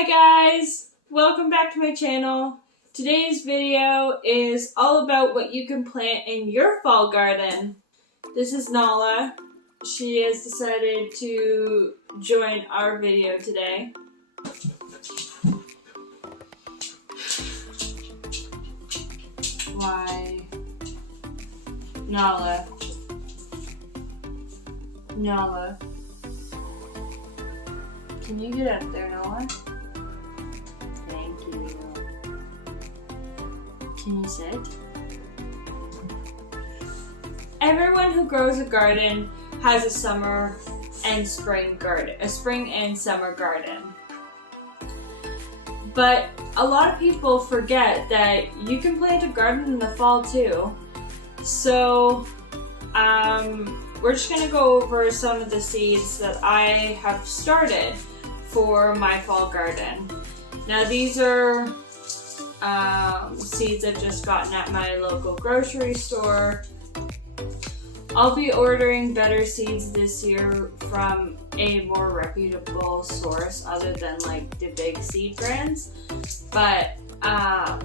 Hi guys! Welcome back to my channel. Today's video is all about what you can plant in your fall garden. This is Nala. She has decided to join our video today. Why? Nala. Can you get up there, Nala? Thank you. Can you sit? Everyone who grows a garden has a summer and spring garden, a spring and summer garden. But a lot of people forget that you can plant a garden in the fall too. So, we're just gonna go over some of the seeds that I have started for my fall garden. Now these are seeds I've just gotten at my local grocery store. I'll be ordering better seeds this year from a more reputable source other than like the big seed brands. But I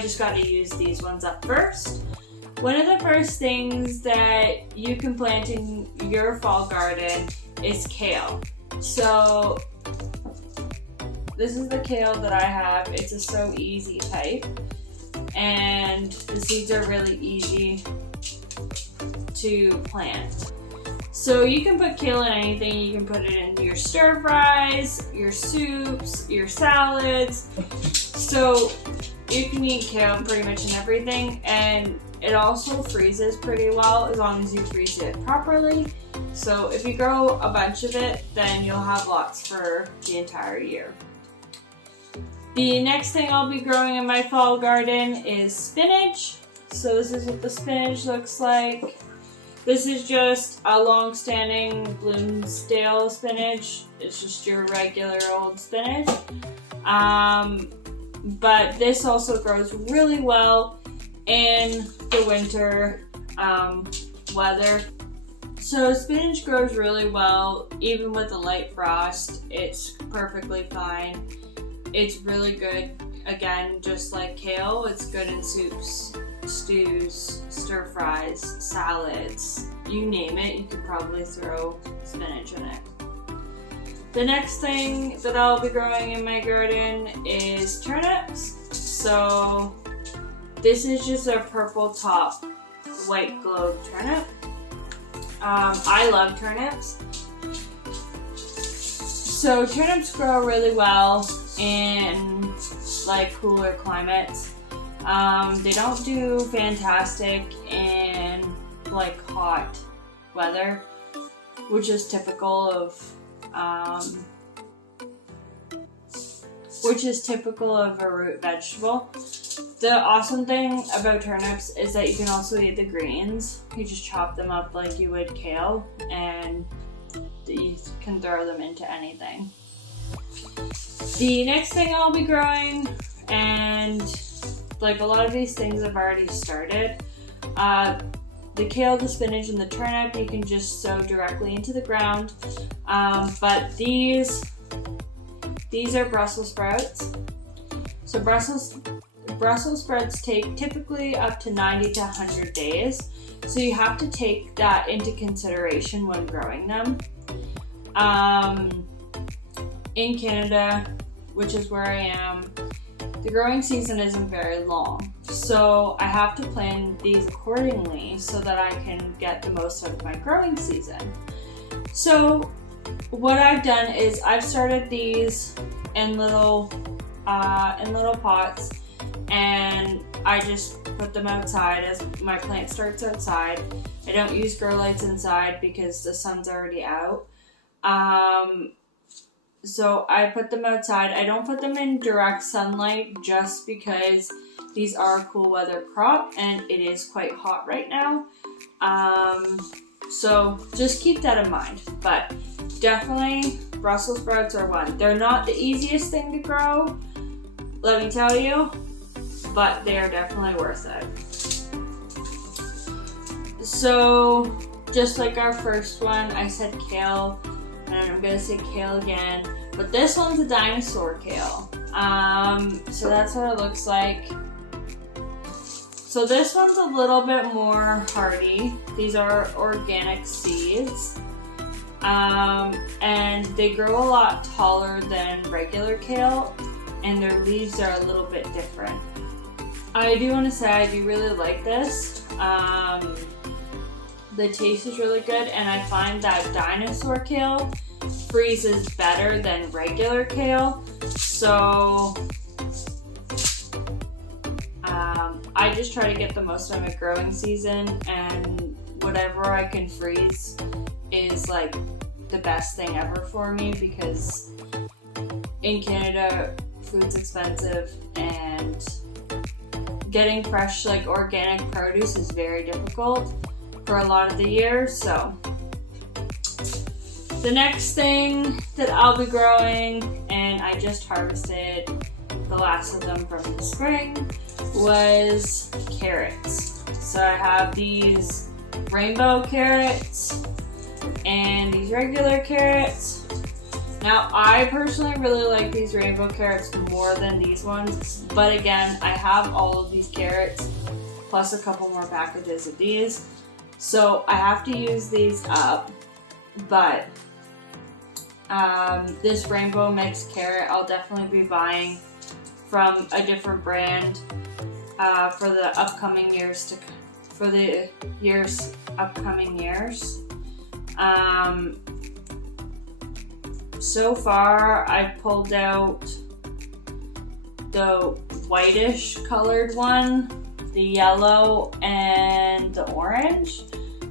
just got to use these ones up first. One of the first things that you can plant in your fall garden is kale. So this is the kale that I have. It's a So Easy type, and the seeds are really easy to plant. So you can put kale in anything. You can put it in your stir fries, your soups, your salads. So you can eat kale pretty much in everything, and it also freezes pretty well as long as you freeze it properly. So if you grow a bunch of it, then you'll have lots for the entire year. The next thing I'll be growing in my fall garden is spinach. So this is what the spinach looks like. This is just a long-standing Bloomsdale spinach. It's just your regular old spinach. But this also grows really well in the winter weather. So spinach grows really well even with a light frost. It's perfectly fine. It's really good, again, just like kale. It's good in soups, stews, stir fries, salads, you name it, you could probably throw spinach in it. The next thing that I'll be growing in my garden is turnips. So this is just a purple top, white globe turnip. I love turnips. So turnips grow really well in like cooler climates. They don't do fantastic in like hot weather, which is typical of a root vegetable. The awesome thing about turnips is that you can also eat the greens. You just chop them up like you would kale, and you can throw them into anything. The next thing I'll be growing, and like a lot of these things I've already started, the kale, the spinach, and the turnip you can just sow directly into the ground. But these are Brussels sprouts. So Brussels sprouts take typically up to 90 to 100 days. So you have to take that into consideration when growing them. In Canada, which is where I am, the growing season isn't very long. So I have to plan these accordingly so that I can get the most out of my growing season. So what I've done is I've started these in little pots, and I just put them outside as my plant starts outside. I don't use grow lights inside because the sun's already out. So I put them outside. I don't put them in direct sunlight just because these are a cool weather crop and it is quite hot right now. So just keep that in mind. But definitely Brussels sprouts are one. They're not the easiest thing to grow, let me tell you, but they are definitely worth it. So just like our first one, I said kale, and I'm gonna say kale again, but this one's a dinosaur kale. So that's what it looks like. So this one's a little bit more hardy. These are organic seeds. And they grow a lot taller than regular kale, and their leaves are a little bit different. I do want to say I do really like this. The taste is really good, and I find that dinosaur kale freezes better than regular kale. So I just try to get the most out of my growing season, and whatever I can freeze is like the best thing ever for me, because in Canada food's expensive and getting fresh like organic produce is very difficult for a lot of the year. So the next thing that I'll be growing, and I just harvested the last of them from the spring, was carrots. So I have these rainbow carrots and these regular carrots. Now I personally really like these rainbow carrots more than these ones, but again, I have all of these carrots plus a couple more packages of these, so I have to use these up. But this rainbow mixed carrot I'll definitely be buying from a different brand for the upcoming years upcoming years. So far I've pulled out the whitish colored one, the yellow, and the orange,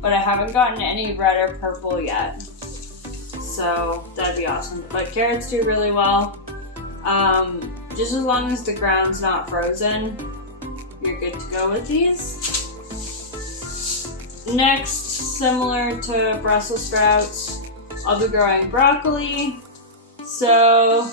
but I haven't gotten any red or purple yet. So that'd be awesome. But carrots do really well. Just as long as the ground's not frozen, you're good to go with these. Next, similar to Brussels sprouts, I'll be growing broccoli. So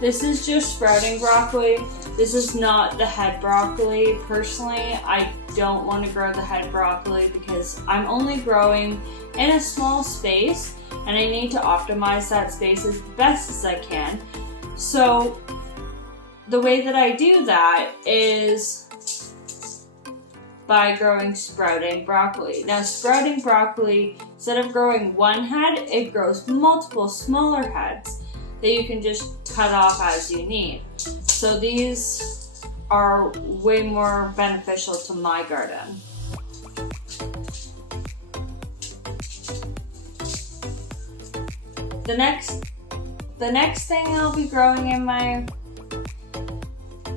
this is just sprouting broccoli. This is not the head broccoli. Personally, I don't want to grow the head broccoli because I'm only growing in a small space and I need to optimize that space as best as I can. So the way that I do that is by growing sprouting broccoli. Now sprouting broccoli, instead of growing one head, it grows multiple smaller heads that you can just cut off as you need. So these are way more beneficial to my garden. The next thing I'll be growing in my...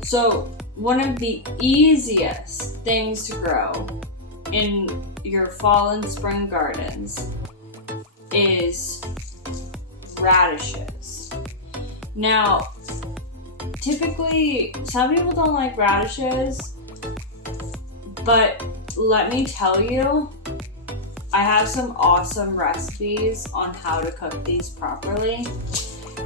So one of the easiest things to grow in your fall and spring gardens is radishes. Now, typically, some people don't like radishes, but let me tell you, I have some awesome recipes on how to cook these properly,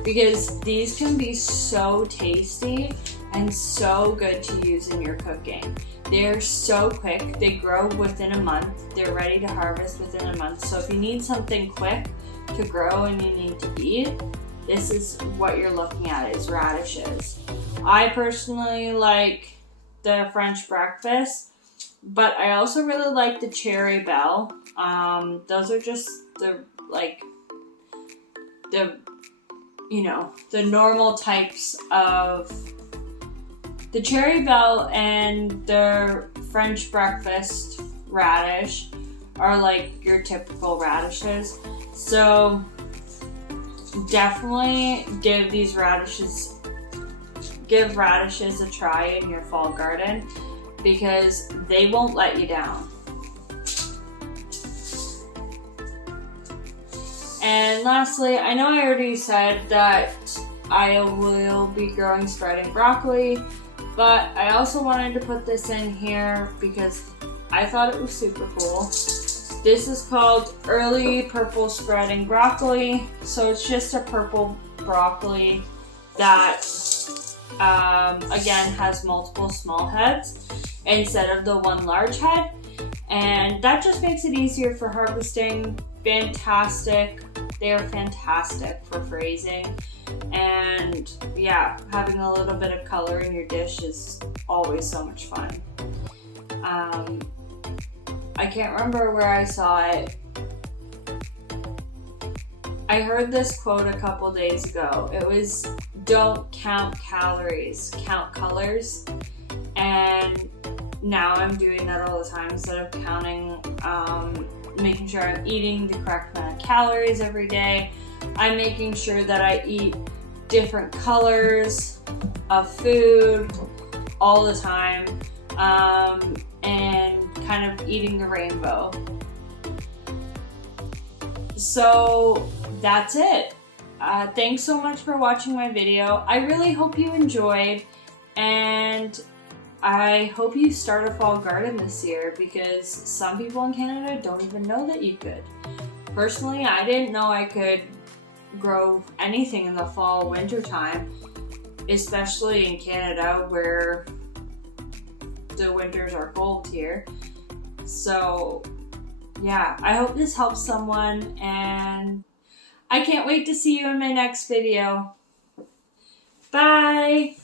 because these can be so tasty and so good to use in your cooking. They're so quick, they grow within a month, they're ready to harvest within a month. So if you need something quick to grow and you need to eat, this is what you're looking at, is radishes. I personally like the French breakfast, but I also really like the cherry bell. Those are just the normal types of... The cherry bell and the French breakfast radish are like your typical radishes. So definitely give radishes a try in your fall garden, because they won't let you down. And lastly, I know I already said that I will be growing sprouting broccoli, but I also wanted to put this in here because I thought it was super cool. This is called early purple sprouting broccoli. So it's just a purple broccoli that, again, has multiple small heads instead of the one large head. And that just makes it easier for harvesting. Fantastic They are fantastic for phrasing. And yeah, having a little bit of color in your dish is always so much fun. I can't remember where I saw it. I heard this quote a couple days ago. It was, don't count calories, count colors. And now I'm doing that all the time. Instead of counting, making sure I'm eating the correct amount of calories every day, I'm making sure that I eat different colors of food all the time, and kind of eating the rainbow. So that's it. Thanks so much for watching my video. I really hope you enjoyed, and I hope you start a fall garden this year, because some people in Canada don't even know that you could. Personally, I didn't know I could grow anything in the fall, winter time, especially in Canada where the winters are cold here. So yeah, I hope this helps someone, and I can't wait to see you in my next video. Bye!